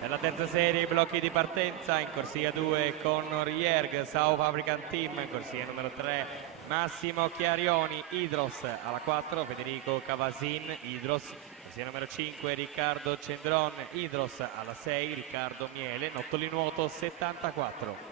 Per la terza serie i blocchi di partenza: in corsia 2 Connor Yerg, South African Team; in corsia numero 3 Massimo Chiarioni, Idros; alla 4 Federico Cavasin, Idros; corsia numero 5 Riccardo Cendron, Idros; alla 6 Riccardo Miele, Nottoli Nuoto 74.